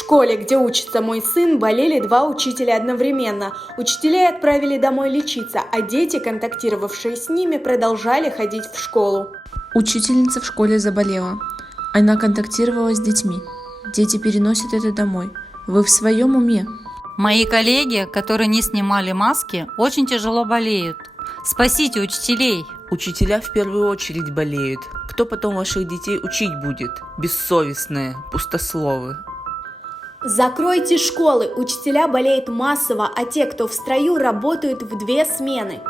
школе, где учится мой сын, болели 2 учителя одновременно. Учителей отправили домой лечиться, а дети, контактировавшие с ними, продолжали ходить в школу. Учительница в школе заболела. Она контактировала с детьми. Дети переносят это домой. Вы в своем уме? Мои коллеги, которые не снимали маски, очень тяжело болеют. Спасите учителей! Учителя в первую очередь болеют. Кто потом ваших детей учить будет? Бессовестные, пустословы. Закройте школы, учителя болеют массово, а те, кто в строю, работают в 2 смены.